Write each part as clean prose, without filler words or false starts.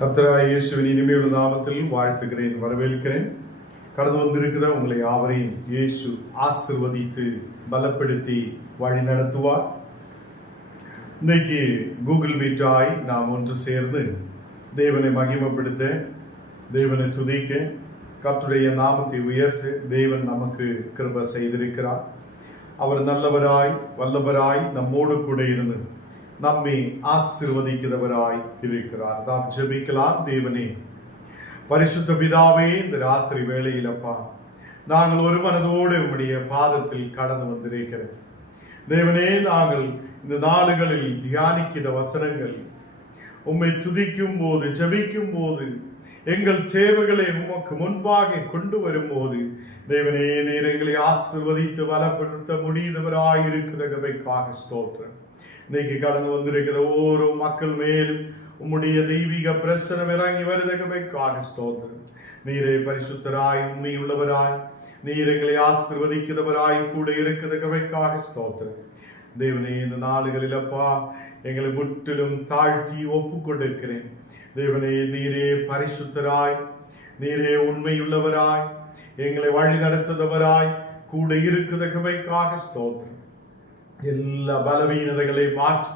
கர்த்தராகிய இயேசுவின் இனிமையுள்ள நாமத்தில் வாழ்த்துகிறேன், வரவேற்கிறேன். கடந்து வந்திருக்கிற உங்களை யாவரையும் இயேசு ஆசீர்வதித்து பலப்படுத்தி வழி நடத்துவார். இன்னைக்கு கூகுள் மீட்டாய் நாம் ஒன்று சேர்ந்து தேவனை மகிமைப்படுத்த, தேவனை துதிக்க, கர்த்தருடைய நாமத்தை உயர்த்த தேவன் நமக்கு கிருபை செய்திருக்கிறார். அவர் நல்லவராய் வல்லவராய் நம்மோடு கூட இருந்து நம்மை ஆசீர்வதிக்கிறவராய் இருக்கிறார். நாம் ஜெபிக்கலாம். தேவனே, பரிசுத்த பிதாவே, இந்த ராத்திரி வேளையிலப்பா நாங்கள் ஒரு மனதோடு உம்முடைய பாதத்தில் கடந்து வந்திருக்கிறோம். தேவனே, நாங்கள் இந்த நாளுகளில் தியானிக்கிற வசனங்கள் உம்மை துதிக்கும் போது, ஜெபிக்கும் போது, எங்கள் தேவைகளை உமக்கு முன்பாக கொண்டு வரும்போது தேவனே, நீர் எங்களை ஆசீர்வதித்து பலப்படுத்த முடிந்தவராய் இருக்கிறதற்காக ஸ்தோத்திரம். இன்னைக்கு கடந்து வந்திருக்கிற ஒவ்வொரு மக்கள் மேலும் உம்முடைய தெய்வீக பிரசனம் இறங்கி வருவதற்காக ஸ்தோத்திரம். நீரே பரிசுத்தராய், உண்மையுள்ளவராய், நீர் எங்களை ஆசீர்வதிக்கிறவராய் கூட இருக்கிறதற்காக ஸ்தோத்திரம். தேவனே, இந்த நாளுகளில் அப்பா எங்களை முற்றிலும் தாழ்த்தி ஒப்பு கொடுக்கிறேன். தேவனே, நீரே பரிசுத்தராய், நீரே உண்மையுள்ளவராய், எங்களை வழி நடத்துபவராய் கூட இருக்கிறதற்காக ஸ்தோத்திரம். எல்லா பலவீனதைகளை மாற்றி,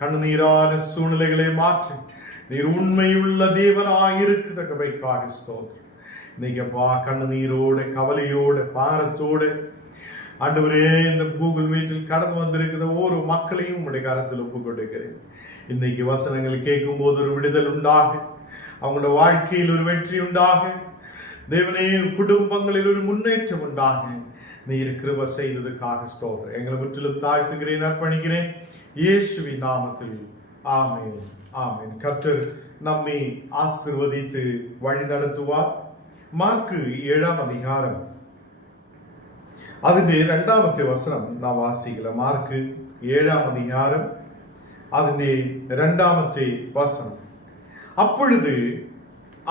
கண்ணீரான சூழ்நிலைகளை மாற்றி, நீர் உண்மையுள்ள தேவனாய் இருக்கிறதற்காக ஸ்தோத்திரம். இன்னைக்குப்பா கண்ணீரோட, கவலையோட, பாரத்தோடு ஆண்டவரே இந்த கூகுள் மீட்டில் கடந்து வந்திருக்கிற ஒவ்வொரு மக்களையும் உங்களுடைய கரத்தில் ஒப்பு கொடுக்கிறேன். இன்னைக்கு வசனங்கள் கேட்கும் போது ஒரு விடுதல் உண்டாக, அவங்களோட வாழ்க்கையில் ஒரு வெற்றி உண்டாக, தேவனே குடும்பங்களில் ஒரு முன்னேற்றம் உண்டாக நீர் கிருபை செய்ததுக்காக ஸ்தோத்திரம். எங்களை முற்றிலும் தாழ்த்துகிறேன், அர்ப்பணிக்கிறேன் இயேசுவின் நாமத்தில். ஆமென், ஆமென். கர்த்தர் நம்மை ஆசீர்வதித்து வழி நடத்துவார். மார்க்கு 7ஆம் அதிகாரம் അതിന്റെ 2ാമത്തെ വസനം നാം വാസിக்கலாம். മാർക്ക് 7ஆம் அதிகாரம் അതിന്റെ 2ാമത്തെ வசனம். அப்பொழுது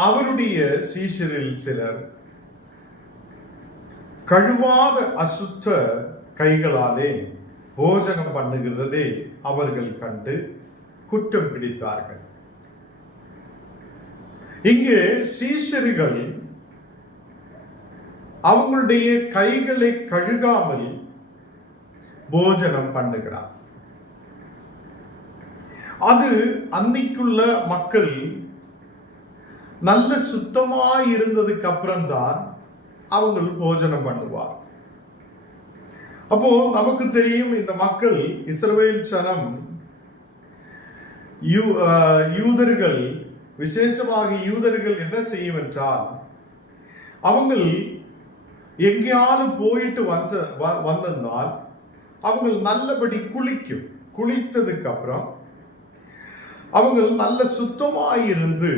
அவருடைய சீஷரில் சிலர் கழுவாத அசுத்த கைகளாலே போஜனம் பண்ணுகிறதே அவர்கள் கண்டு குற்றம் பிடித்தார்கள். இங்கே சீஷர்கள் அவங்களுடைய கைகளை கழுகாமல் போஜனம் பண்ணுகிறார். அது அன்னைக்குள்ள மக்கள் நல்ல சுத்தமாய் இருந்ததுக்கு அப்புறம்தான் அவங்க போஜனம் பண்ணுவார். அப்போ நமக்கு தெரியும், இந்த மக்கள் இஸ்ரவேல் சனம் யூதர்கள், விசேஷமாக யூதர்கள் என்ன செய்யும் என்றால், அவங்க எங்கேயாவது போயிட்டு வந்தால் அவங்க நல்லபடி குளிக்கும். குளித்ததுக்கு அப்புறம் அவங்க நல்ல சுத்தமாயிருந்து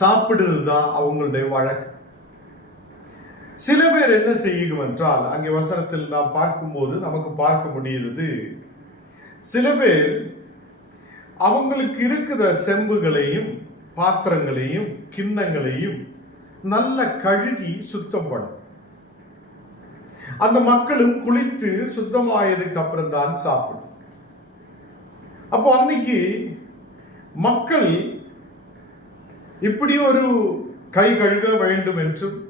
சாப்பிடுறதுதான் அவங்களுடைய வழக்கு. சில பேர் என்ன செய்யும் என்றால், அங்கே வசனத்தில் நாம் பார்க்கும்போது நமக்கு பார்க்க முடியுது, சில பேர் அவங்களுக்கு இருக்கிற செம்புகளையும் பாத்திரங்களையும் கிண்ணங்களையும் நல்ல கழுகி சுத்தம் பண்ணும். அந்த மக்களும் குளித்து சுத்தமாயதுக்கு அப்புறம் தான் சாப்பிடும். அப்போ அன்னைக்கு மக்கள் இப்படி ஒரு கை கழுக வேண்டும் என்றும்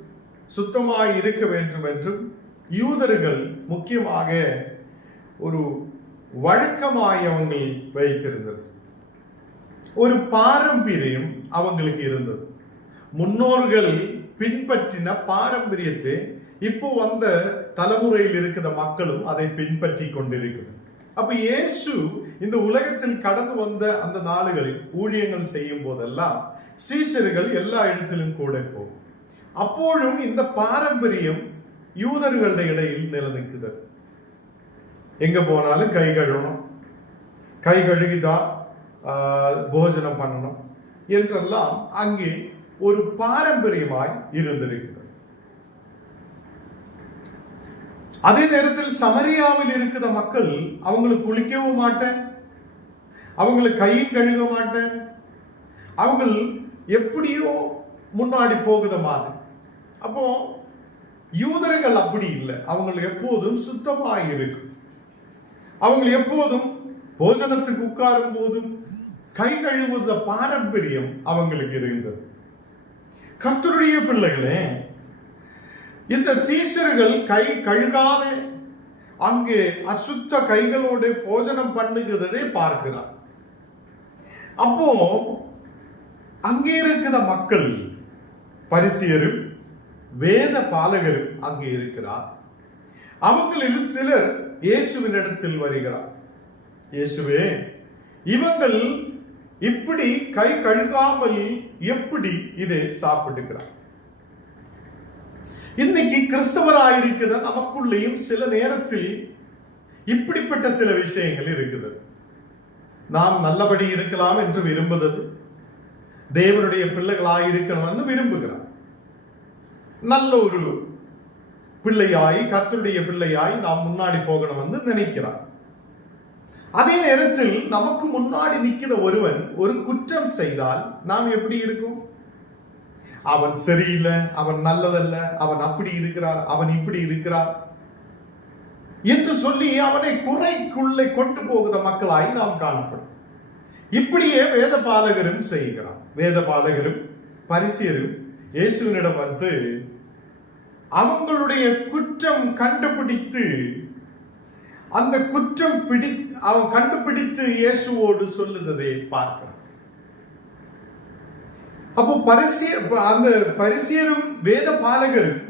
சுத்தமாய் இருக்க வேண்டும் என்றும் யூதர்கள் முக்கியமாக ஒரு வழக்கமாய் அவங்க வைத்திருந்தது. ஒரு பாரம்பரியம் அவங்களுக்கு இருந்தது. முன்னோர்கள் பின்பற்றின பாரம்பரியத்தை இப்போ வந்த தலைமுறையில் இருக்கிற மக்களும் அதை பின்பற்றி கொண்டிருக்கிறது. அப்ப இயேசு இந்த உலகத்தில் கடந்து வந்த அந்த நாடுகளில் ஊழியங்கள் செய்யும் போதெல்லாம் சீஷர்கள் எல்லா இடத்திலும் கூட போகும். அப்போதும் இந்த பாரம்பரியம் யூதர்களுடைய இடையில் நிலநிற்குது. எங்க போனாலும் கை கழுவணும், கை கழுகிதான் போஜனம் பண்ணணும் என்றெல்லாம் அங்கே ஒரு பாரம்பரியமாய் இருந்திருக்கிறது. அதே நேரத்தில் சமரியாவில் இருக்கிற மக்கள் அவங்களுக்கு குளிக்கவும் மாட்டேன், அவங்களுக்கு கையும் கழுக மாட்டேன், அவங்க எப்படியோ முன்னாடி போகுத மாதிரி. அப்போ யூதர்கள் அப்படி இல்லை, அவங்க எப்போதும் சுத்தமாய் இருக்கும். அவங்க எப்போதும் போஜனத்துக்கு உட்காரும் போதும் கை கழுவுத பாரம்பரியம் அவங்களுக்கு இருந்தது. கர்த்தருடைய பிள்ளைகளே, இந்த சீஷர்கள் கை கழுகாத அங்கே அசுத்த கைகளோடு போஜனம் பண்ணுகிறதை பார்க்கிறார். அப்போ அங்கே இருக்கிற மக்கள், பரிசேயரும் வேத பாலகரும் அங்கே இருக்கிறார். அவங்களில் சிலர் இயேசுவினிடத்தில் வருகிறார். இயேசுவே, இவங்கள் இப்படி கை கழுகாமல் எப்படி இதை சாப்பிடுகிறார்? இன்னைக்கு கிறிஸ்தவராயிருக்கிற நமக்குள்ளேயும் சில நேரத்தில் இப்படிப்பட்ட சில விஷயங்கள் இருக்குது. நாம் நல்லபடி இருக்கலாம் என்று விரும்புவது, தேவனுடைய பிள்ளைகளாயிருக்கணும் என்று விரும்புகிறார். நல்ல ஒரு பிள்ளையாய், கர்த்தருடைய பிள்ளையாய் நாம் முன்னாடி போகணும் என்று நினைக்கிறார். அதே நேரத்தில் நமக்கு முன்னாடி நிற்கிற ஒருவன் ஒரு குற்றம் செய்தால் நாம் எப்படி இருக்கும்? அவன் சரியில்லை, அவன் நல்லதல்ல, அவன் அப்படி இருக்கிறார், அவன் இப்படி இருக்கிறார் என்று சொல்லி அவனை குறைக்குள்ளே கொண்டு போகிற மக்களாய் நாம் காணப்படும். இப்படியே வேத பாலகரும் செய்கிறார். வேத பாலகரும் பரிசேயரும் இயேசுவினிடம் வந்து அவங்களுடைய குற்றம் கண்டுபிடித்து, அந்த குற்றம் கண்டுபிடித்து இயேசுவோடு சொல்லுவதை பார்க்கிறோம். அப்போ அந்த பரிசேயரும் வேத பாலகரும்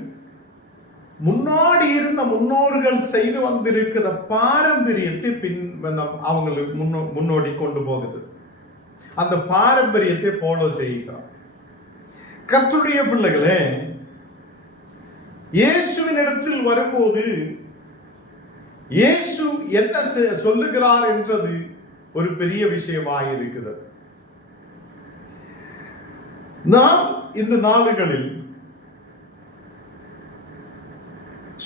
முன்னாடி இருந்த முன்னோர்கள் செய்து வந்திருக்கிற பாரம்பரியத்தை அவங்களுக்கு முன்னோடி கொண்டு போகுது. அந்த பாரம்பரியத்தை ஃபாலோ செய்கிறார். கர்த்தருடைய பிள்ளைகளே, இயேசுவின் இடத்தில் வரும்போது இயேசு என்ன சொல்லுகிறார் என்றது ஒரு பெரிய விஷயமாக இருக்கிறது. நாம் இந்த நாடுகளில்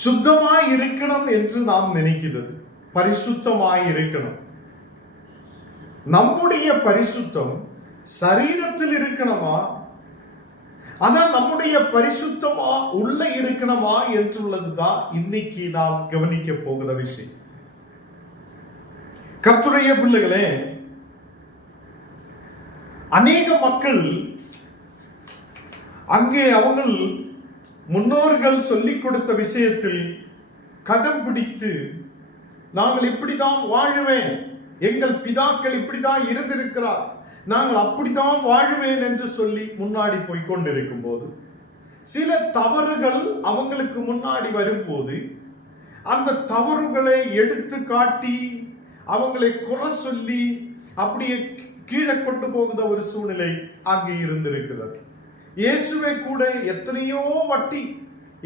சுத்தமாய் இருக்கணும் என்று நாம் நினைக்கிறது. பரிசுத்தமாய் இருக்கணும். நம்முடைய பரிசுத்தம் சரீரத்தில் இருக்கணுமா, ஆனால் நம்முடைய பரிசுத்தமா உள்ள இருக்கணுமா என்றுள்ளதுதான் இன்னைக்கு நாம் கவனிக்க போகிற விஷயம். கர்த்தருடைய பிள்ளைகளே, அநேக மக்கள் அங்கே அவங்கள் முன்னோர்கள் சொல்லிக் கொடுத்த விஷயத்தில் கடம் பிடித்து, நாங்கள் இப்படிதான் வாழுவேன், எங்கள் பிதாக்கள் இப்படிதான் இருந்திருக்கிறார், நாங்கள் அப்படித்தான் வாழுவேன் என்று சொல்லி முன்னாடி போய் கொண்டிருக்கும் போது சில தவறுகள் அவங்களுக்கு முன்னாடி வரும்போது அந்த தவறுகளை எடுத்து காட்டி அவங்களை குறை சொல்லி அப்படியே கீழே கொண்டு போகிற ஒரு சூழ்நிலை அங்கே இருந்திருக்கிறது. இயேசுவை கூட எத்தனையோ வட்டி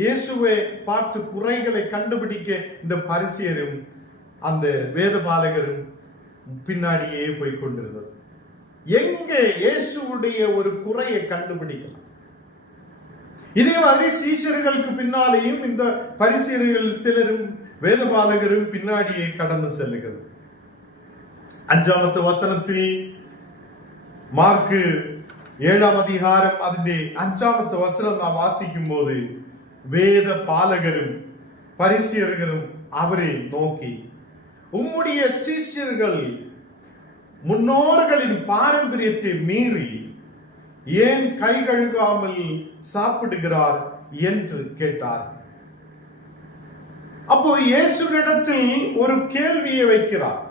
இயேசுவை பார்த்து குறைகளை கண்டுபிடிக்க இந்த பரிசேயரும் அந்த வேதபாலகரும் பின்னாடியே போய் கொண்டிருந்தது. எங்கே இயேசுடைய ஒரு குறையை கண்டுபிடிக்கலாம். இதே மாதிரி சீஷர்களுக்கு பின்னாலேயும் இந்த பரிசேயர்கள் சிலரும் வேதபாலகரும் பின்னாடியே கடந்து செல்லுகிறது. 5வது வசனத்தில் மார்க்கு 7ஆம் அதிகாரம் അതിന്റെ 5வது வசனம் நாம் வாசிக்கும் போது வேத பாலகரும் பரிசேயர்களும் அவரை நோக்கி, உம்முடைய சீஷர்கள் முன்னோர்களின் பாரம்பரியத்தை மீறி ஏன் கை கழுகாமல் சாப்பிடுகிறார் என்று கேட்டார். அப்போ இயேசுவினிடத்தில் ஒரு கேள்வியை வைக்கிறார்.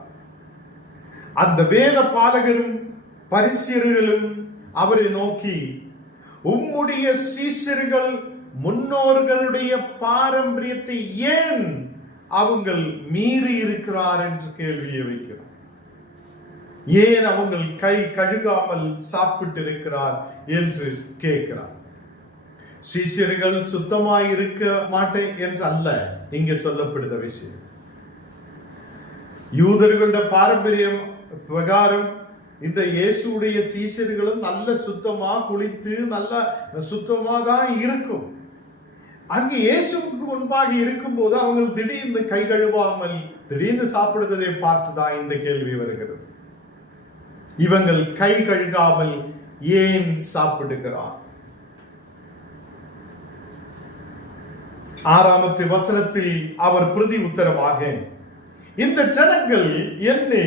அந்த வேத பாலகரும் பரிசேயர்களும் அவரை நோக்கி, உம்முடைய சீஷர்கள் முன்னோர்களுடைய பாரம்பரியத்தை ஏன் அவங்கள் மீறி இருக்கிறார் என்று கேள்வியை வைக்கிறார். ஏன் அவங்கள் கை கழுகாமல் சாப்பிட்டு இருக்கிறார் என்று கேட்கிறார். சீஷர்கள் சுத்தமாய் இருக்க மாட்டேன் என்று அல்ல இங்கே சொல்லப்படுத விஷயம். யூதர்களுடைய பாரம்பரியம் பிரகாரம் இந்த இயேசுடைய சீஷர்களும் நல்ல சுத்தமா குளித்து நல்ல சுத்தமா தான் இருக்கும். அங்கு இயேசுக்கு முன்பாக இருக்கும் போது அவங்க திடீர்னு கை கழுவாமல் திடீர்னு சாப்பிடுவதை பார்த்துதான் இந்த கேள்வி வருகிறது. இவங்கள் கை கழுகாமல் ஏன் சாப்பிடுகிறார்? 6வது வசனத்தில் அவர் பிரதி உத்தரமாக, இந்த ஜனங்கள் என்னை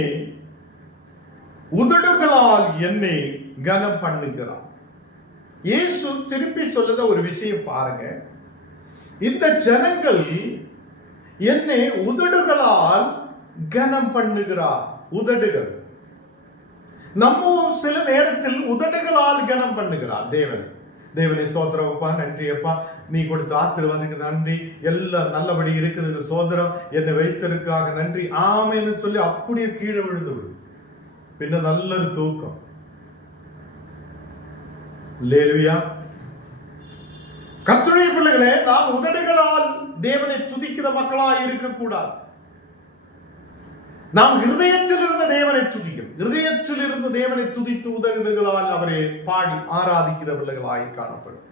உதடுகளால் என்னை கனம் பண்ணுகிறார். இயேசு திருப்பி சொல்லுத ஒரு விஷயம் பாருங்க. இந்த ஜனங்கள் என்னை உதடுகளால் கனம் பண்ணுகிறார். உதடுகள் நம்ம சில நேரத்தில் உதடுகளால் கனம் பண்ணுகிறார் தேவனை சோதரப்பா, நன்றி அப்பா, நீ கொடுத்த ஆசீர்வாதத்துக்கு நன்றி, எல்லாம் நல்லபடி இருக்குது சோதரம், என்னை வைத்திருக்காக நன்றி, ஆமைன்னு சொல்லி அப்படியே கீழே விழுந்து விடும். பின்ன நல்ல ஒரு தூக்கம். லேலுயா. கர்த்தருடைய பிள்ளைகளே, நாம் உதடுகளால் தேவனை துதிக்கிற மக்களாய் இருக்கக்கூடாது. நாம் இருதயத்தில் இருந்த தேவனை துதிக்கும். இருதயத்தில் இருந்து தேவனை துதித்து உதடுகளால் அவரை பாடி ஆராதிக்கிற பிள்ளைகளாய் காணப்படும்.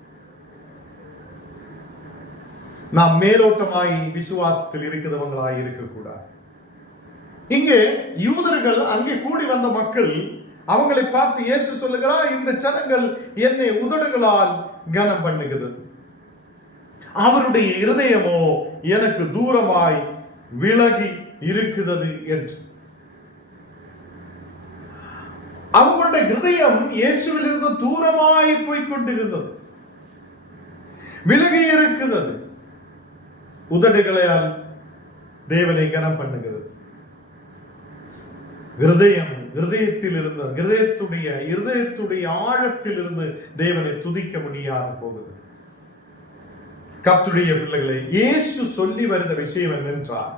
நாம் மேலோட்டமாய் விசுவாசத்தில் இருக்கிறவங்களாய் இருக்கக்கூடாது. இங்கே யூதர்கள், அங்கே கூடி வந்த மக்கள், அவங்களை பார்த்து இயேசு சொல்லுகிறார், இந்த ஜனங்கள் என்னை உதடுகளால் கனம் பண்ணுகிறது, அவருடைய இருதயமோ எனக்கு தூரமாய் விலகி இருக்கிறது என்று. அவங்களுடைய இருதயம் இயேசுவிலிருந்து தூரமாய் போய்கொண்டிருந்தது, விலகி இருக்கிறது. உதடுகளால் தேவனை கனம் பண்ணுகிறது. இருதயத்தில் இருந்து, இருதயத்துடைய ஆழத்தில் இருந்து தேவனை துதிக்க முடியாது போகுது. கர்த்தருடைய பிள்ளைகளை, இயேசு சொல்லி வருகிற விஷயம் என்னென்றால்,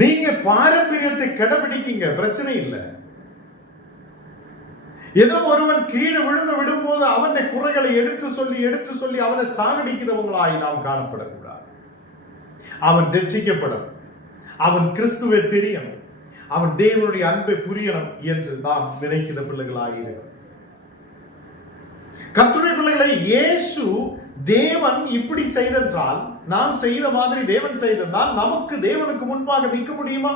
நீங்க பாரம்பரியத்தை கடைபிடிக்கீங்க, பிரச்சனை இல்லை. ஏதோ ஒருவன் கீழே விழுந்து விடும்போது அவனுடைய குறைகளை எடுத்து சொல்லி அவனை சாகடிக்கிறவங்களாய் நாம் காணப்படக்கூடாது. அவன் ரட்சிக்கப்படும், அவன் கிறிஸ்துவை தெரியும், அவன் தேவனுடைய அன்பை புரியணும் என்று நாம் நினைக்கிற பிள்ளைகளாக இருக்கிறோம். கர்த்தருடைய பிள்ளைகளை, இயேசு தேவன் இப்படி செய்தென்றால், நாம் செய்த மாதிரி தேவன் செய்தென்றால், நமக்கு தேவனுக்கு முன்பாக நிற்க முடியுமா?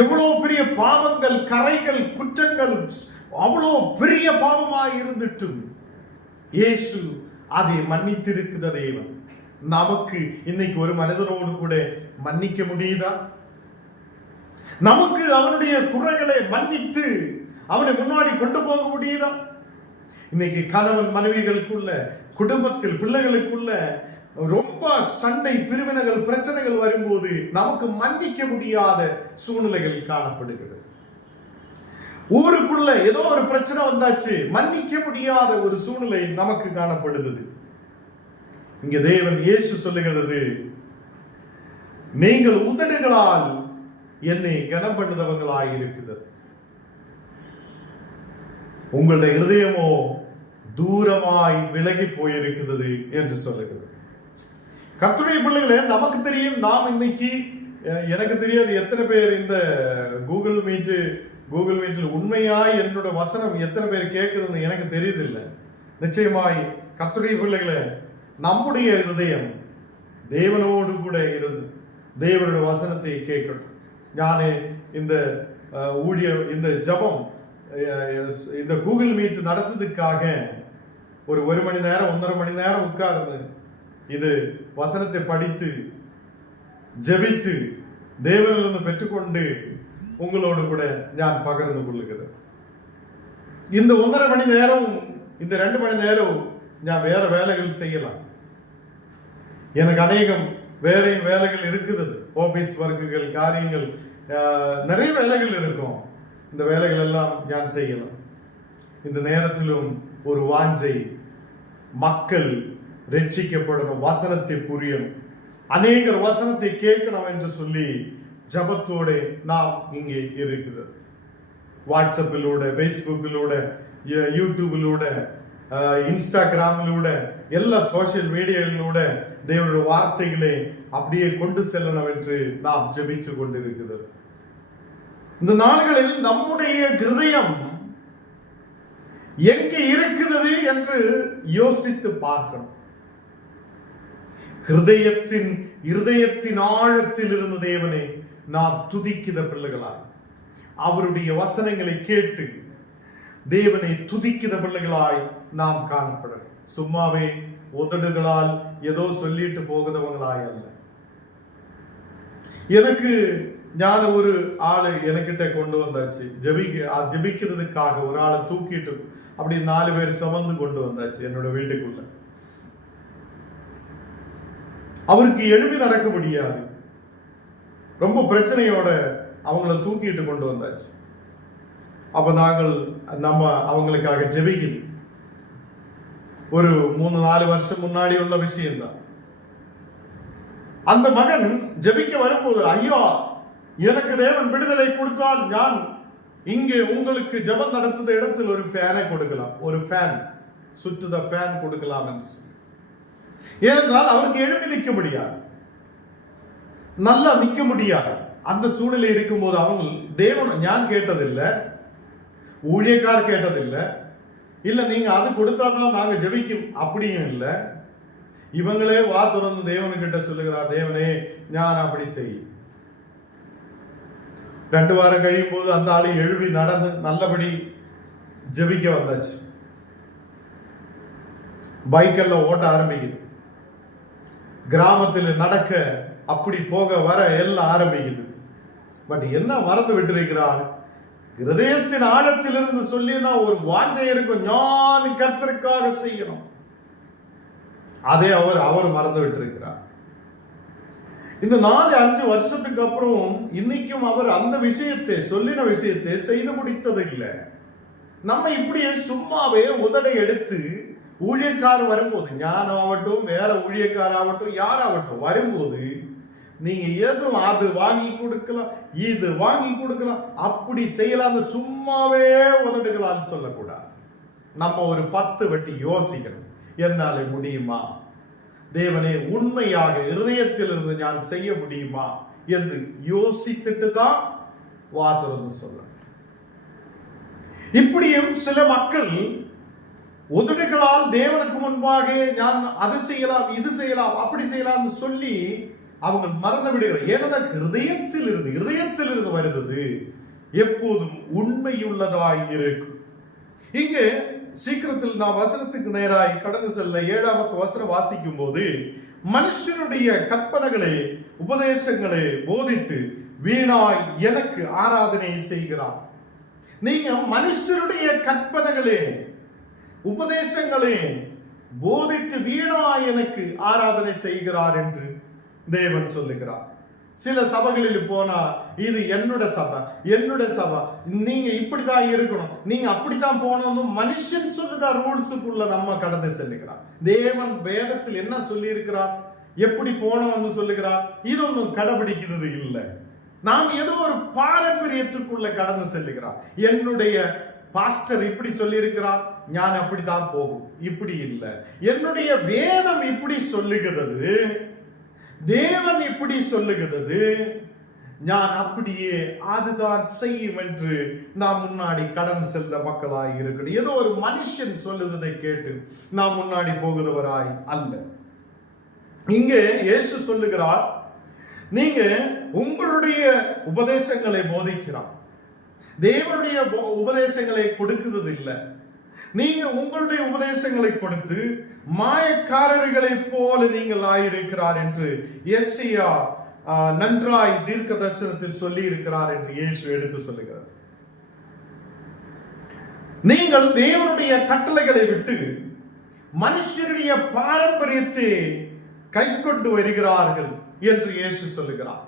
எவ்வளவு பெரிய பாவங்கள், கரைகள், குற்றங்கள், அவ்வளவு பெரிய பாவமாக இருந்துட்டும் இயேசு அதை மன்னித்திருக்கிற தேவன். நமக்கு இன்னைக்கு ஒரு மனிதனோடு கூட மன்னிக்க முடியுதா? நமக்கு அவனுடைய குறைகளை மன்னித்து அவனை முன்னாடி கொண்டு போக முடியுதா? இன்னைக்கு கணவன் மனைவிகளுக்குள்ள, குடும்பத்தில் பிள்ளைகளுக்குள்ள ரொம்ப சண்டை, பிரிவினைகள், பிரச்சனைகள் வரும்போது நமக்கு மன்னிக்க முடியாத சூழ்நிலைகள் காணப்படுகிறது. ஊருக்குள்ள ஏதோ ஒரு பிரச்சனை வந்தாச்சு, மன்னிக்க முடியாத ஒரு சூழ்நிலை நமக்கு காணப்படுது. இங்க தேவன் இயேசு சொல்லுகிறது, நீங்கள் உதடுகளால் என்னை கனம் பண்ணுதவங்களாய் இருக்குது, உங்களுடைய இருதயமோ தூரமாய் விலகி போயிருக்கிறது என்று சொல்லுகிறது. கர்த்தருடைய பிள்ளைகளே, நமக்கு தெரியும், நாம் இன்னைக்கு, எனக்கு தெரியாது எத்தனை பேர் இந்த கூகுள் மீட்டில் உண்மையாய் என்னோட வசனம் எத்தனை பேர் கேட்குதுன்னு எனக்கு தெரியுதில்லை. நிச்சயமாய் கர்த்தருடைய பிள்ளைகளே, நம்முடைய இருதயம் தேவனோடு கூட இருந்து தேவனுடைய வசனத்தை கேட்கணும். ஞானே இந்த இந்த ஜபம், இந்த கூகுள் மீட் நடத்துறதுக்காக ஒரு மணி நேரம், 1.5 மணி நேரம் உட்கார்ந்து இது வசனத்தை படித்து ஜெபித்து தேவனிலிருந்து பெற்றுக்கொண்டு உங்களோடு கூட நான் பகிர்ந்து கொள்ளுகிறேன். இந்த 1.5 மணி நேரம், இந்த 2 மணி நேரம் நான் வேற வேலைகள் செய்யலாம். எனக்கு அநேகம் வேலைகள் இருக்குது, ஆபீஸ் ஒர்க்குகள், காரியங்கள், நிறைய வேலைகள் இருக்கும். இந்த வேலைகள் எல்லாம் நான் செய்யலாம். இந்த நேரத்திலும் ஒரு வாஞ்சை, மக்கள் ரட்சிக்கப்படணும், வசனத்தை புரியணும், அநேகர் வசனத்தை கேட்கணும் என்று சொல்லி ஜபத்தோட நாம் இங்கே இருக்கிறது. வாட்ஸ்அப்பிலூടെ, ஃபேஸ்புக்கிலൂടെ, യൂട്യൂബിലൂടെ, இன்ஸ்டாகிராமிலூടെ, எல்லா சோசியல் மீடியாவிலூടെ தேவனுடைய வார்த்தைகளை அப்படியே கொண்டு செல்லணும் என்று நாம் ஜெபிச்சு கொண்டிருக்கிறது. இந்த நாடுகளில் நம்முடைய இருதயம் எங்கே இருக்கிறது என்று யோசித்து பார்க்கணும். இருதயத்தின் ஆழத்தில் இருந்த தேவனை நாம் துதிக்கிற பிள்ளைகளாய், அவருடைய வசனங்களை கேட்டு தேவனை துதிக்கிற பிள்ளைகளாய் நாம் காணப்படணும். சும்மாவே உதடுகளால் ஏதோ சொல்லிட்டு போகிறவங்களாய் அல்ல. எனக்கு ஞான ஒரு ஆளு எனக்கிட்ட கொண்டு வந்தாச்சு. ஜெபிக்கிறதுக்காக ஒரு ஆளை தூக்கிட்டு அப்படி 4 பேர் சுமந்து கொண்டு வந்தாச்சு என்னோட வீட்டுக்குள்ள. அவருக்கு எழுப்பி நடக்க முடியாது, ரொம்ப பிரச்சனையோட அவங்கள தூக்கிட்டு கொண்டு வந்தாச்சு. அப்ப நாங்கள் அவங்களுக்காக ஜெபிக்குது. ஒரு 3-4 வருஷம் முன்னாடி உள்ள விஷயம்தான். அந்த மகன் ஜெபிக்க வரும்போது, ஐயா எனக்கு தேவன் விடுதலை கொடுத்தால் நான் இங்கே உங்களுக்கு ஜெபம் நடத்துத இடத்தில் ஒரு ஃபேனை கொடுக்கலாம், ஒரு ஃபேன் சுற்றுத ஃபேன் கொடுக்கலாம் என்று சொல்லி. ஏனென்றால் அவருக்கு எழுப்பி நிற்க முடியாது, நல்லா நிற்க முடியாது. அந்த சூழ்நிலை இருக்கும்போது அவங்க தேவன் ஞான் கேட்டதில்லை, ஊழியக்கார் கேட்டதில்லை, இல்ல நீங்க அது கொடுத்தாதான் நாங்க ஜெபிக்கும் அப்படியும் இல்லை. இவங்களே வா திறந்து தேவனுக்கிட்ட சொல்லுகிறார், தேவனே ஞான் அப்படி செய். 2 வாரம் கழியும் போது அந்த ஆளு எழுப்பி நடந்து நல்லபடி ஜெபிக்க வந்தாச்சு. பைக்கெல்லாம் ஓட்ட ஆரம்பிக்குது, கிராமத்தில் நடக்க அப்படி போக வர எல்லாம் ஆரம்பிக்குது. பட் என்ன மறந்து விட்டிருக்கிறார், இருதயத்தின் ஆழத்திலிருந்து சொல்லினா ஒரு வார்த்தை இருக்கும், ஞான் கர்த்தருக்காக செய்யணும். அதே அவர் மறந்து விட்டிருக்கிறார். இந்த 4-5 வருஷத்துக்கு அப்புறம் இன்னைக்கும் அவர் அந்த விஷயத்தை சொல்லின விஷயத்தை செய்து முடித்தது இல்லை. நம்ம இப்படியே சும்மாவே உதடை எடுத்து ஊழியக்கார் வரும்போது, ஞானம் ஆகட்டும் வேற ஊழியக்கார் ஆகட்டும் யாராகட்டும் வரும்போது, நீங்க எதுவும் அது வாங்கி கொடுக்கலாம் இது வாங்கி கொடுக்கலாம் அப்படி செய்யலாம் சும்மாவே உதடுகளான்னு சொல்லக்கூடாது. நம்ம ஒரு 10 வட்டி யோசிக்கணும், என்னால முடியுமா, தேவனே உண்மையாக இருதயத்திலிருந்து நான் செய்ய முடியுமா என்று யோசித்துட்டு தான் வார்த்தை சொல்ல. இப்படியும் சில மக்கள் உதடுகளால் தேவனுக்கு முன்பாக நான் அது செய்யலாம் இது செய்யலாம் அப்படி செய்யலாம் சொல்லி அவங்க மறந்து விடுகிறார். ஏன்னா இருதயத்திலிருந்து வருகிறது எப்போதும் உண்மையுள்ளதாய் இருக்கும். இங்கே சீக்கிரத்தில் நாம் வசனத்துக்கு நேராய் கடந்து செல்ல 7வது வசனம் வாசிக்கும் போது, மனுஷனுடைய கற்பனைகளை உபதேசங்களை போதித்து வீணாய் எனக்கு ஆராதனை செய்கிறார். நீங்க மனுஷருடைய கற்பனைகளே உபதேசங்களே போதித்து வீணாய் எனக்கு ஆராதனை செய்கிறார் என்று தேவன் சொல்லுகிறார். சில சபைகளில் போனா இது என்னோட சபை, நீங்க இப்படிதான் இருக்கணும், நீங்க அப்படித்தான் போகணும், மனுஷன் சொல்லுதா ரூல்ஸுக்குள்ள நம்ம கடந்து செல்லுகிறார். தேவன் வேதத்தில் என்ன சொல்லி இருக்கிறார், எப்படி போனோம்னு சொல்லுகிறார், இது ஒன்றும் கடைபிடிக்கிறது இல்லை. நாம் ஏதோ ஒரு பாரம்பரியத்துக்குள்ள கடந்து செல்லுகிறார். என்னுடைய பாஸ்டர் இப்படி சொல்லி இருக்கிறார், நான் அப்படித்தான் போகும், இப்படி இல்லை. என்னுடைய வேதம் இப்படி சொல்லுகிறது, தேவன் இப்படி சொல்லுகிறது, நான் அப்படியே அதுதான் செய்யும் என்று நாம் முன்னாடி கடந்து செல்ல மக்களாய் இருக்கணும். ஏதோ ஒரு மனுஷன் சொல்லுவதை கேட்டு நாம் முன்னாடி போகிறவராய் அல்ல. இங்கே இயேசு சொல்லுகிறார், நீங்க உங்களுடைய உபதேசங்களை போதிக்கிறார், தேவனுடைய உபதேசங்களை கொடுக்கிறது இல்லை. நீங்க உங்களுடைய உபதேசங்களை கொடுத்து மாயக்காரர்களை போல நீங்கள் ஆயிருக்கிறார் என்று எஸ்ஐயா நன்றாய் தீர்க்க தரிசனத்தில் சொல்லி இருக்கிறார் என்று இயேசு எடுத்து சொல்லுகிறார். நீங்கள் தேவனுடைய கட்டளைகளை விட்டு மனுஷருடைய பாரம்பரியத்தை கை கொண்டு வருகிறார்கள் என்று இயேசு சொல்லுகிறார்.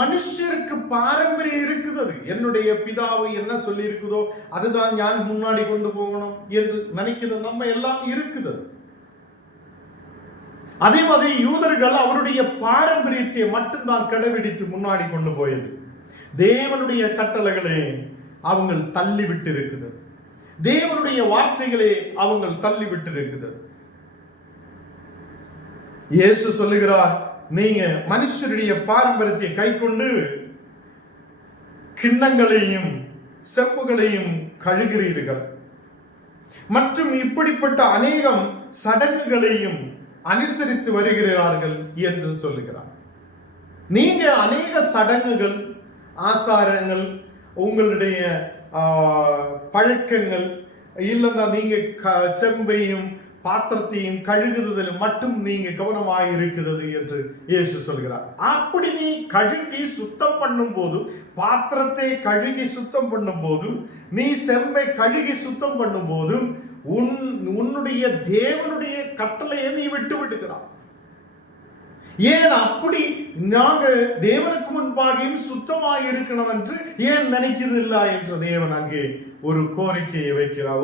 மனுஷருக்கு பாரம்பரியம் இருக்குது, என்னுடைய பிதாவு என்ன சொல்லி இருக்குதோ அதுதான் நான் முன்னாடி கொண்டு போகணும் என்று நினைக்கிறது நம்ம எல்லாம் இருக்குது. அதே மாதிரி யூதர்கள் அவருடைய பாரம்பரியத்தை மட்டும்தான் கடைபிடித்து முன்னாடி கொண்டு போயது. தேவனுடைய கட்டளைகளை அவங்க தள்ளி விட்டு இருக்குது, தேவனுடைய வார்த்தைகளை அவங்க தள்ளி விட்டு இருக்குது. இயேசு சொல்லுகிறார், நீங்க மனுஷருடைய பாரம்பரியத்தை கை கொண்டு கிண்ணங்களையும் செப்புகளையும் கழுகிறீர்கள் மற்றும் இப்படிப்பட்ட அநேகம் சடங்குகளையும் அனுசரித்து வருகிறார்கள் என்று சொல்லுகிறார். நீங்க அநேக சடங்குகள் ஆசாரங்கள் உங்களுடைய பழக்கங்கள் இல்லைன்னா நீங்க செம்பையும் பாத்திரத்தையும் கழுகுதலும் மட்டும் நீங்க கவனமாய் இருக்கிறது என்று இயேசு சொல்கிறார். அப்படி நீ கழுகி சுத்தம் பண்ணும் போதும், பாத்திரத்தை கழுகி சுத்தம் பண்ணும் போதும், நீ செம்பை கழுகி சுத்தம் பண்ணும் போதும் உன்னுடைய தேவனுடைய கட்டளையை நீ விட்டு விடுகிறாய். ஏன் அப்படி நாங்க தேவனுக்கு முன்பாகவும் சுத்தமாக இருக்கணும் என்று ஏன் நினைக்கிறது இல்ல என்று தேவன் அங்கே ஒரு கோரிக்கையை வைக்கிறார்,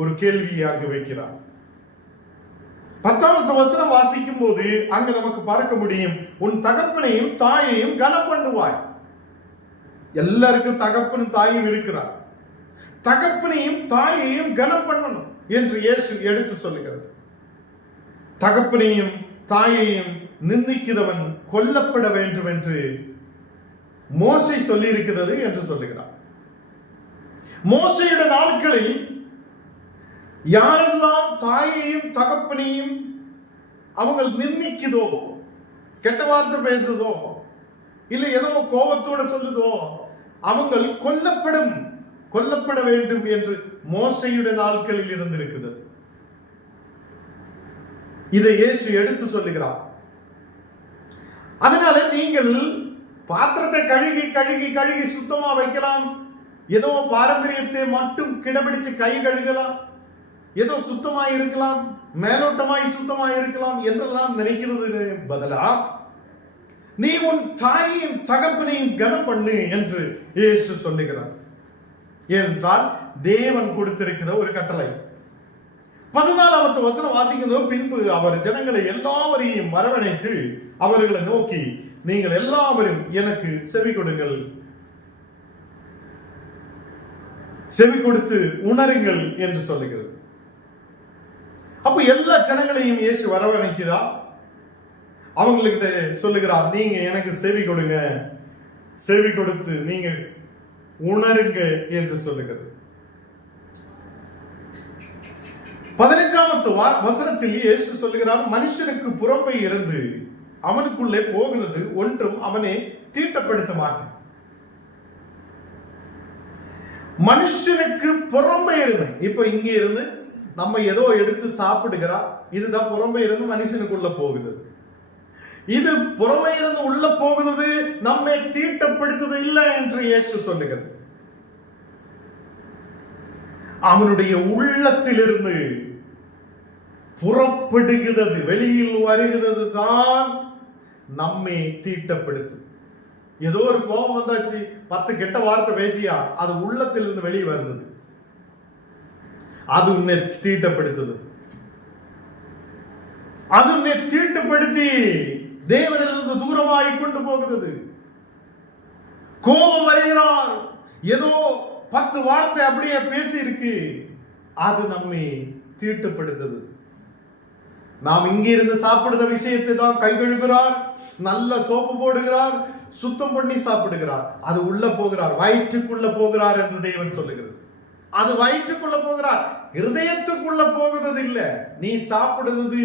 ஒரு கேள்வியை அங்கு வைக்கிறார். 10வது வசனம் வாசிக்கும் போது அங்கு நமக்கு பார்க்க முடியும், உன் தகப்பனையும் தாயையும் கனம் பண்ணுவாய். எல்லாருக்கும் தகப்பனும் தாயும் இருக்கிறார். தகப்பனையும் தாயையும் கனம் பண்ணணும் என்று இயேசு எடுத்து சொல்லுகிறது. தகப்பனையும் தாயையும் நிந்திக்கிறவன் கொல்லப்பட வேண்டும் என்று மோசே சொல்லி இருக்கிறது என்று சொல்லுகிறார். மோசேயுடைய நாட்களில் யாரெல்லாம் தாயையும் தகப்பனையும் அவங்க நிந்திக்குதோ, கெட்ட வார்த்தை பேசுதோ, இல்ல ஏதோ கோபத்தோட சொல்லுதோ, அவங்க கொல்லப்பட வேண்டும் என்று மோசேயுடைய நாட்களில் இருந்திருக்கிறது. இதை இயேசு எடுத்து சொல்லுகிறார். அதனால நீங்கள் பாத்திரத்தை கழுகி கழுகி கழுகி சுத்தமா வைக்கலாம், ஏதோ பாரம்பரியத்தை மட்டும் கிடபிடிச்சு கை கழுகலாம், ஏதோ சுத்தமாய் இருக்கலாம், மேலோட்டமாய் சுத்தமாய் இருக்கலாம் என்றெல்லாம் நினைக்கிறது பதிலா நீ உன் தாயையும் தகப்பனையும் கனம் பண்ணு என்று இயேசு சொல்லுகிறார். ஏனென்றால் தேவன் கொடுத்திருக்கிற ஒரு கட்டளை. 14வது வசனம் வாசிக்கிறதோ, பின்பு அவர் ஜனங்களை எல்லாவரையும் வரவழைத்து அவர்களை நோக்கி, நீங்கள் எல்லாவரும் எனக்கு செவி கொடுங்கள், செவி கொடுத்து உணருங்கள் என்று சொல்லுகிறது. அப்ப எல்லா ஜனங்களையும் இயேசு வரவழைக்கிறார். அவங்களுக்கு சொல்லுகிறார், நீங்க எனக்கு செவி கொடுங்க, செவி கொடுத்து நீங்க உணருங்க என்று சொல்லுகிறது. 15வது வசனத்தில் இயேசு சொல்லுகிறார், மனுஷனுக்கு புறம்பே இருந்து அவனுக்குள்ளே போகிறது ஒன்றும் அவனை தீட்டப்படுத்த மாட்டான். மனுஷனுக்கு புறம்பே இருந்து, இப்ப இங்க இருந்து நம்ம ஏதோ எடுத்து சாப்பிடுகிறா, இதுதான் புறம்பே இருந்து மனுஷனுக்குள்ள போகுது. இது புறமே இருந்து உள்ள போகிறது, நம்மை தீட்டப்படுத்துது இல்லை என்று இயேசு சொல்லுகிறது. அவனுடைய உள்ளத்திலிருந்து புறப்படுகிறது, வெளியில் வருகிறது தான் நம்மை தீட்டப்படுத்தும். ஏதோ ஒரு கோபம் வந்தாச்சு, 10 கெட்ட வார்த்தை பேசியா, அது உள்ளத்திலிருந்து வெளியே வந்தது, அது உன்னை தீட்டப்படுத்துது. அது உன்னை தீட்டுப்படுத்தி தேவனிலிருந்து தூரமாகி கொண்டு போகிறது. கோபம் வருகிறார், ஏதோ 10 வார்த்தை அப்படியே பேசி இருக்கு, அது நம்மை தீட்டுப்படுத்துது. நாம் இங்கிருந்து சாப்பிடுற விஷயத்தை தான் கை கழுவுகிறார், நல்ல சோப்பு போடுகிறார், சுத்தம் பண்ணி சாப்பிடுகிறார், அது உள்ள போகிறார், வயிற்றுக்குள்ள போகிறார் என்று தேவன் சொல்லுகிறது. அது வயிற்றுக்குள்ள போகிறார், இருதயத்துக்குள்ள போகிறது இல்ல. நீ சாப்பிடுறது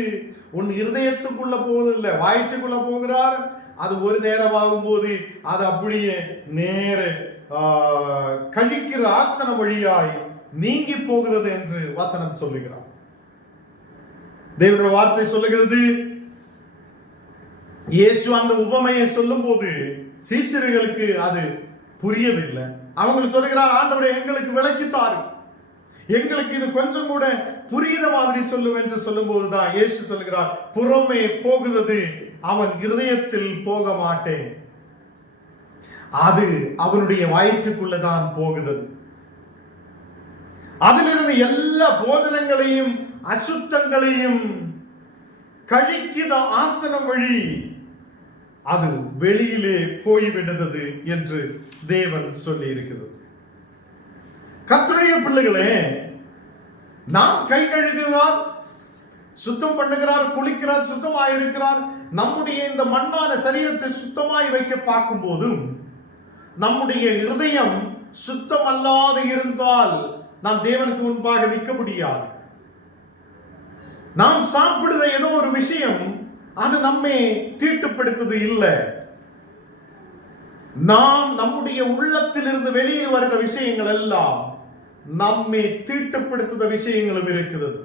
உன் இருதயத்துக்குள்ள போவது இல்ல, வயிற்றுக்குள்ள போகிறார். அது ஒரு நேரம் ஆகும் போது அது அப்படியே நேர கழிக்கிற ஆசன வழியாய் நீங்கி போகிறது என்று வசனம் சொல்லுகிறார். தேவனுடைய வார்த்தை சொல்லுகிறது. இயேசு அந்த உபமையை சொல்லும் போது சீஷர்களுக்கு அது புரியவில்லை. அவங்க சொல்லுகிறார், ஆண்டவரே எங்களுக்கு விளக்கித்தாரு, எங்களுக்கு இது கொஞ்சம் கூட புரியுத மாதிரி சொல்லும் என்று சொல்லும் போதுதான் இயேசு சொல்லுகிறார், புறமே போகிறது, அவன் இருதயத்தில் போக மாட்டேன், அது அவனுடைய வயிற்றுக்குள்ளதான் போகிறது. அதிலிருந்து எல்லா போஜனங்களையும் அசுத்தங்களையும் கழிக்கிற ஆசனம் வழி அது வெளியிலே போய்விடுகிறது என்று தேவன் சொல்லி இருக்கிறது. கர்த்தருடைய பிள்ளைகளே, நாம் கை கழுகுகிறார், சுத்தம் பண்ணுகிறார், குளிக்கிறார், சுத்தமாய் இருக்கிறார். நம்முடைய இந்த மண்ணான சரீரத்தை சுத்தமாய் வைக்க பார்க்கும் போதும் நம்முடைய இருதயம் சுத்தம் அல்லாத இருந்தால் நாம் தேவனுக்கு முன்பாக நிற்க முடியாது. நாம் சாப்பிடுற ஏதோ ஒரு விஷயம் அது நம்மை தீட்டுப்படுத்துவது இல்லை. நாம் நம்முடைய உள்ளத்திலிருந்து வெளியே வருகிற விஷயங்கள் எல்லாம் நம்மை தீட்டுப்படுத்துகிற விஷயங்களும் இருக்கிறது.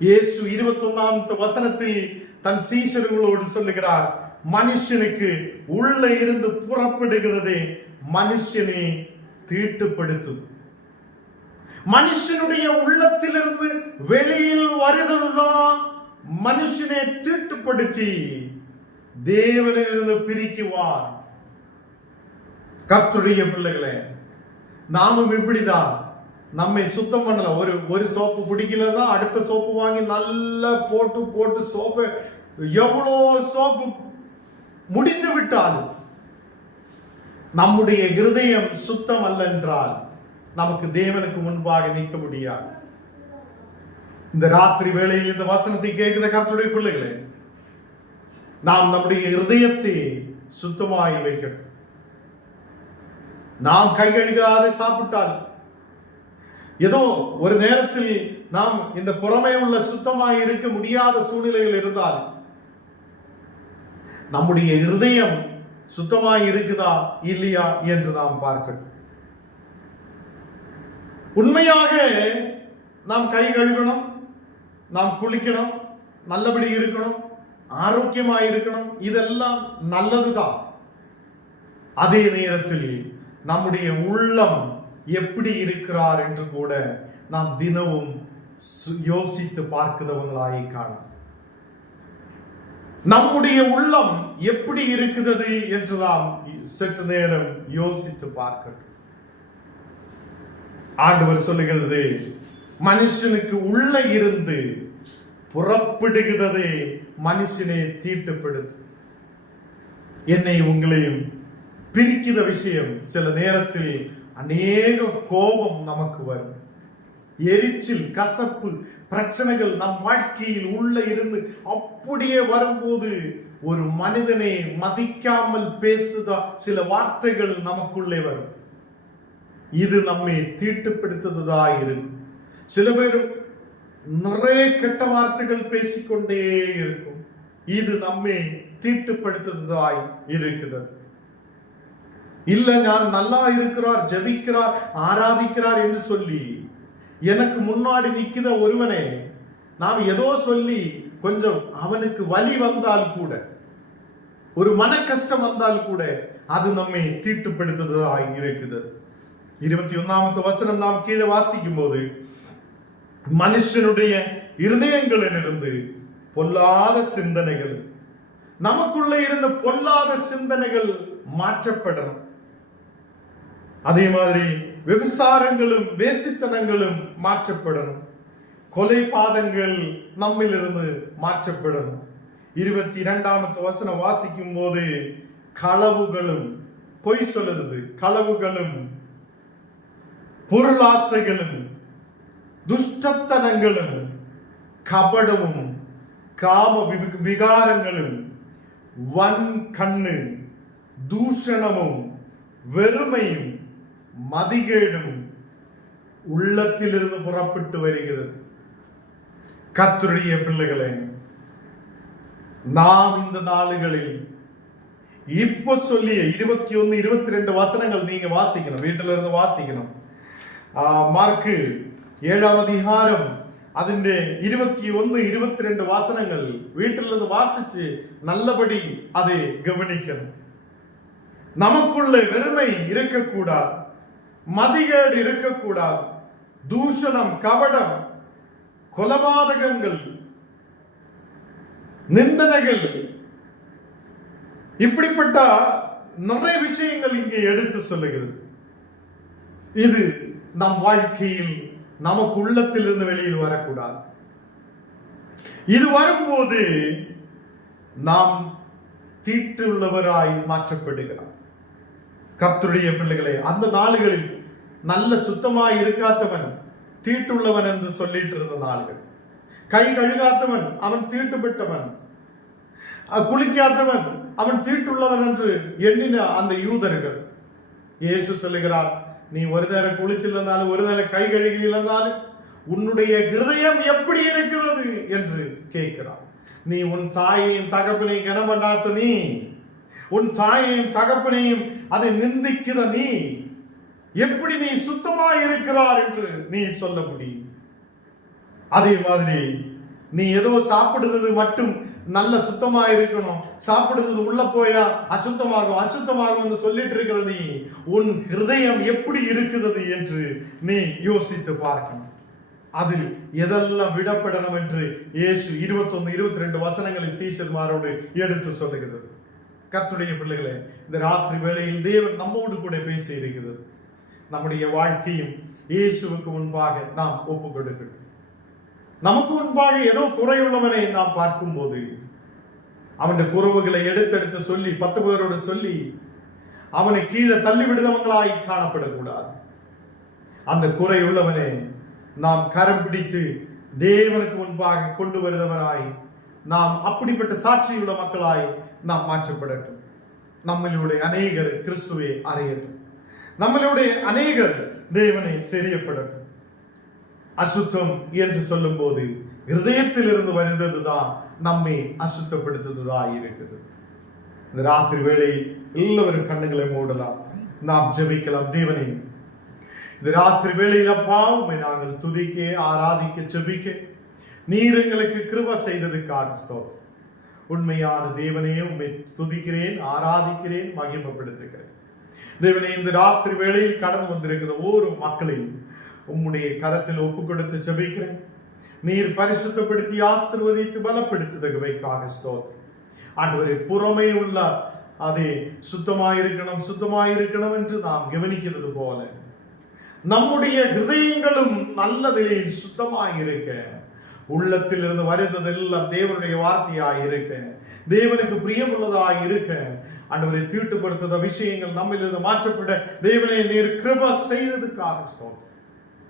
இயேசு 21 வசனத்தில் தன் சீஷர்களோடு சொல்லுகிறார், மனுஷனுக்கு உள்ள இருந்து புறப்படுகிறதே மனுஷனை தீட்டுப்படுத்தும். மனுஷனுடைய உள்ளத்திலிருந்து வெளியில் வருகிறதுதான் மனுஷனை தீட்டுப்படுத்தி தேவனிலிருந்து பிரிக்குவார். கர்த்தருடைய பிள்ளைகளே, நாமும் இப்படிதான் நம்மை சுத்தம் பண்ணல. ஒரு சோப்பு பிடிக்கலன்னா அடுத்த சோப்பு வாங்கி நல்லா போட்டு சோப்பு எவ்வளோ சோப்பு முடிந்து விட்டால் நம்முடைய இருதயம் சுத்தம் அல்ல என்றால் நமக்கு தேவனுக்கு முன்பாக நிற்க முடியாது. இந்த ராத்திரி வேளையில் இந்த வசனத்தை கேட்கிற கர்த்தருடைய பிள்ளைகளே, நாம் நம்முடைய இருதயத்தை சுத்தமாய் வைக்கணும். நாம் கை கழுகாத சாப்பிட்டால் ஏதோ ஒரு நேரத்தில் நாம் இந்த புறமே உள்ள சுத்தமாய் இருக்க முடியாத சூழ்நிலையில் இருந்தால் நம்முடைய இருதயம் சுத்தமாய் இருக்குதா இல்லையா என்று நாம் பார்க்கணும். உண்மையாக நாம் கை கழுவணும், நாம் குளிக்கணும், நல்லபடி இருக்கணும், ஆரோக்கியமாய் இருக்கணும், இதெல்லாம் நல்லதுதான். அதே நேரத்தில் நம்முடைய உள்ளம் எப்படி இருக்கிறார் என்று கூட நாம் தினமும் யோசித்து பார்க்கிறவங்களாய் காணும். நம்முடைய உள்ளம் எப்படி இருக்கிறது என்று நாம் சற்று நேரம் யோசித்து பார்க்கணும். ஆண்டவர் சொல்லுகிறது, மனுஷனுக்கு உள்ள இருந்து புறப்படுகிறதே மனுஷனை தீட்டுப்படுத்தும். என்னை உங்களையும் பிரிக்கிற விஷயம் சில நேரத்தில் அநேக கோபம் நமக்கு வரும். எரிச்சல், கசப்பு, பிரச்சனைகள் நம் வாழ்க்கையில் உள்ள இருந்து அப்படியே வரும்போது ஒரு மனிதனை மதிக்காமல் பேசுதா சில வார்த்தைகள் நமக்குள்ளே வரும். இது நம்மை தீட்டுப்படுத்துவதா இருக்கும். சில பேர் நிறைய கெட்ட வார்த்தைகள் பேசிக்கொண்டே இருக்கும். இது நம்மை தீட்டுப்படுத்துவதாய் இருக்கிறது. இல்ல, நான் நல்லா இருக்கிறார், ஜெபிக்கிறார், ஆராதிக்கிறார் என்று சொல்லி எனக்கு முன்னாடி நிக்கிற ஒருவனே நாம் ஏதோ சொல்லி கொஞ்சம் அவனுக்கு வலி வந்தால் கூட, ஒரு மன கஷ்டம் வந்தால் கூட அது நம்மை தீட்டுப்படுத்துவதாய் இருக்குது. 21 வசனம் நாம் கீழே வாசிக்கும் போது, மனுஷனுடைய இருதயங்களிலிருந்து பொல்லாத சிந்தனைகள், நமக்குள்ள இருந்த பொல்லாத சிந்தனைகள் மாற்றப்படணும். அதே மாதிரி விபசாரங்களும் வேசித்தனங்களும் மாற்றப்படணும். கொலை பாதங்கள் நம்மிலிருந்து மாற்றப்படணும். 22 வசனம் வாசிக்கும் போது, களவுகளும், பொய் சொல்லுது, களவுகளும், பொருளாசைகளும், துஷ்டத்தனங்களும், கபடமும், காம விகாரங்களும், வன் கண்ணு, தூஷணமும், வெறுமையும், மதிகேடும் உள்ளத்திலிருந்து புறப்பட்டு வருகிறது. கர்த்தருடைய பிள்ளைகளே, நாம் இந்த நாளுகளில் இப்ப சொல்லிய 21, 22 வசனங்கள் நீங்க வாசிக்கணும், வீட்டில இருந்து வாசிக்கணும். மார்க்கு 7 அதிகாரம் അതിന്റെ 21, 22 വസനങ്ങൾ വീട്ടിൽ നിന്ന് വാസിച്ച് நல்லபடி அதை கவனிக்கணும். நமக்குள்ள வெறுமை இருக்கக்கூடாது, மதிகேடு இருக்கக்கூடாது, தூஷணம், கபடம், கொலபாதகங்கள், நிந்தனைகள், இப்படிப்பட்ட நிறைய விஷயங்கள் இங்கே எடுத்து சொல்லுகிறது. இது நம் வாழ்க்கையில் நமக்கு உள்ளத்தில் இருந்து வெளியில் வரக்கூடாது. இது வரும்போது நாம் தீட்டுள்ளவராய் மாற்றப்படுகிறார். கர்த்தருடைய பிள்ளைகளே, அந்த நாளுகளில் நல்ல சுத்தமாய் இருக்காதவன் தீட்டுள்ளவன் என்று சொல்லிட்டு இருந்த நாள்கள். கை கழுகாதவன் அவன் தீட்டுப்பட்டவன், குளிக்காதவன் அவன் தீட்டுள்ளவன் என்று எண்ணின அந்த யூதர்கள். இயேசு சொல்லுகிறார், நீ ஒரு நேரம் குளிச்சிருந்தாலும் ஒரு நேரம் கை கழுகி இருந்தாலும் உன்னுடைய இருதயம் எப்படி இருக்கிறது என்று கேட்கிறார். நீ உன் தாயையும் தகப்பனையும் கனம் பண்ணாத நீ, உன் தாயையும் தகப்பனையும் அதை நிந்திக்கிற நீ எப்படி நீ சுத்தமாய் இருக்கிறார் என்று நீ சொல்ல முடியும்? அதே மாதிரி நீ ஏதோ சாப்பிடுறது மட்டும் நல்ல சுத்தமா இருக்கணும், சாப்பிடுறது உள்ள போயா அசுத்தமாகும் அசுத்தமாகும் சொல்லிட்டு இருக்கிற நீ உன் ஹிருதயம் எப்படி இருக்குது என்று நீ யோசித்து பார்க்கணும். அதில் எதெல்லாம் விடப்படணும் என்று இயேசு 21-22 வசனங்களை சீஷர்மாரோடு எடுத்து சொல்லுகிறது. கர்த்தருடைய பிள்ளைகளே, இந்த ராத்திரி வேளையில் தேவன் நம்மோடு கூட பேசி இருக்கிறது. நம்முடைய வாழ்க்கையும் இயேசுவுக்கு முன்பாக நாம் ஒப்பு கொடுக்கணும். நமக்கு முன்பாக ஏதோ குறையுள்ளவனை நாம் பார்க்கும் போது அவனுடைய குறைவுகளை எடுத்தெடுத்து சொல்லி 10 பேரோடு சொல்லி அவனை கீழே தள்ளி விடுதவங்களாய் காணப்படக்கூடாது. அந்த குறை உள்ளவனை நாம் கரம் பிடித்து தேவனுக்கு முன்பாக கொண்டு வருதவனாய் நாம் அப்படிப்பட்ட சாட்சியுள்ள மக்களாய் நாம் மாற்றப்படட்டும். நம்மளுடைய அநேகர் கிறிஸ்துவை அறியட்டும். நம்மளுடைய அநேகர் தேவனை தெரியப்படட்டும். அசுத்தம் என்று சொல்லும் போது இருதயத்தில் இருந்து வருந்ததுதான் நம்மை அசுத்தப்படுத்துவதாக இருக்குது. இந்த ராத்திரி வேளையில் எல்லாவரும் கண்ணுகளை மூடலாம், நாம் ஜெபிக்கலாம். தேவனை, இந்த ராத்திரி வேளையில் அப்பா உம்மை நாங்கள் துதிக்க ஆராதிக்க ஜெபிக்க நீர் எங்களுக்கு கிருபை செய்ததுக்காக ஸ்தோத்திரம். உண்மையான தேவனே உம்மை துதிக்கிறேன், ஆராதிக்கிறேன், மகிமைப்படுத்துகிறேன். தேவனே, இந்த ராத்திரி வேளையில் கடந்து வந்திருக்கிற ஒவ்வொரு மக்களையும் உம்முடைய கரத்தில் ஒப்பு கொடுத்து ஜெபிக்கிறேன். நீர் பரிசுத்தப்படுத்தி ஆசீர்வதித்து பலப்படுத்துவதற்காக ஸ்தோத்திரம். ஆண்டவரே, புறமே உள்ள அதே சுத்தமாயிருக்கணும் என்று நாம் கவனிக்கிறது போல நம்முடைய ஹிருதயங்களும் நல்ல நிலையில் சுத்தமாயிருக்க, உள்ளத்தில் இருந்து வருவதெல்லாம் தேவனுடைய வார்த்தையாய் இருக்க, தேவனுக்கு பிரியமுள்ளதாய் இருக்க, ஆண்டவரை தீட்டுப்படுத்த விஷயங்கள் நம்மிலிருந்து மாற்றப்பட தேவனை நீர் கிருபை செய்ததுக்காக ஸ்தோத்திரம்.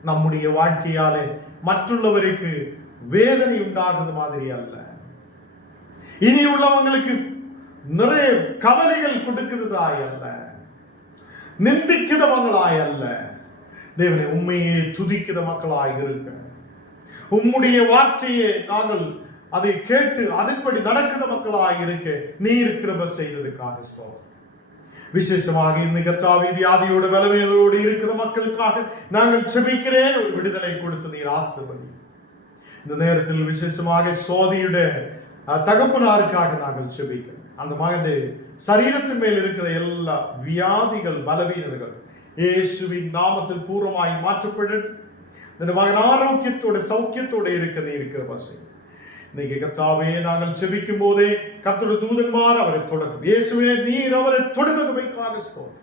நம்முடைய வாழ்க்கையாலே மற்றுள்ளவருக்கு வேதனை உண்டாகுது மாதிரி அல்ல, இனி உள்ளவங்களுக்கு நிறைய கவலைகள் கொடுக்கிறதாய் அல்ல, நிந்திக்கிறவங்களாய் அல்ல, தேவனை உண்மையே துதிக்கிற மக்களாய் இருக்க, உம்முடைய வார்த்தையை நாங்கள் அதை கேட்டு அதன்படி நடக்கிற மக்களாய் இருக்க நீர் கிருபை செய்ததுக்காக ஸ்தோத்திரம். விசேஷமாக இந்த கர்த்தாவின் வியாதியோடு பலவீனத்தோடு இருக்கிற மக்களுக்காக நாங்கள் ஜெபிக்கிறேன். ஒரு விடுதலை கொடுத்து நீர் ஆசீர்வதி. இந்த நேரத்தில் விசேஷமாக சோதியுடைய தகப்பனாருக்காக நாங்கள் ஜெபிக்கிறோம். அந்த மகன் சரீரத்தின் மேல் இருக்கிற எல்லா வியாதிகள் பலவீனங்கள் இயேசுவின் நாமத்தில் பூர்வமாய் மாற்றப்படும். இந்த மகன் ஆரோக்கியத்தோட சௌக்கியத்தோட இருக்கிற வசை இன்னைக்கு கர்த்தாவே நாங்கள் ஜெபிக்கும் போதே கர்த்தருடைய தூதன்மார் அவரை தொடரும். இயேசுவே நீர் அவரை தொடுதமைக்காக ஸ்தோத்திரம்.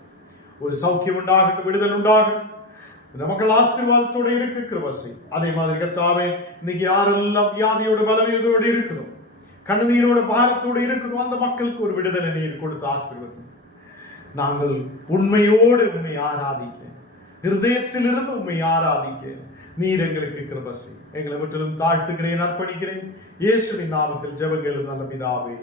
ஒரு சௌக்கியம் உண்டாகட்டும், விடுதல் உண்டாகட்டும், நமக்கு ஆசீர்வாதத்தோட இருக்கிற வசை. அதே மாதிரி கர்த்தாவே இன்னைக்கு யாரெல்லாம் வியாதியோட பலவீனத்தோடு இருக்கணும், கண்ணீரோட பாரத்தோடு இருக்கணும், அந்த மக்களுக்கு ஒரு விடுதலை நீர் கொடுத்து ஆசீர்வாதம். நாங்கள் உண்மையோடு உண்மை ஆராதிக்க, இருதயத்திலிருந்து உண்மை ஆராதிக்க நீர் எங்களுக்கு கிருபை செய். எங்களை முற்றிலும் தாழ்த்துகிறேன், அர்ப்பணிக்கிறேன். இயேசுவின் நாமத்தில் ஜெபங்கள் நல்ல பிதாவே.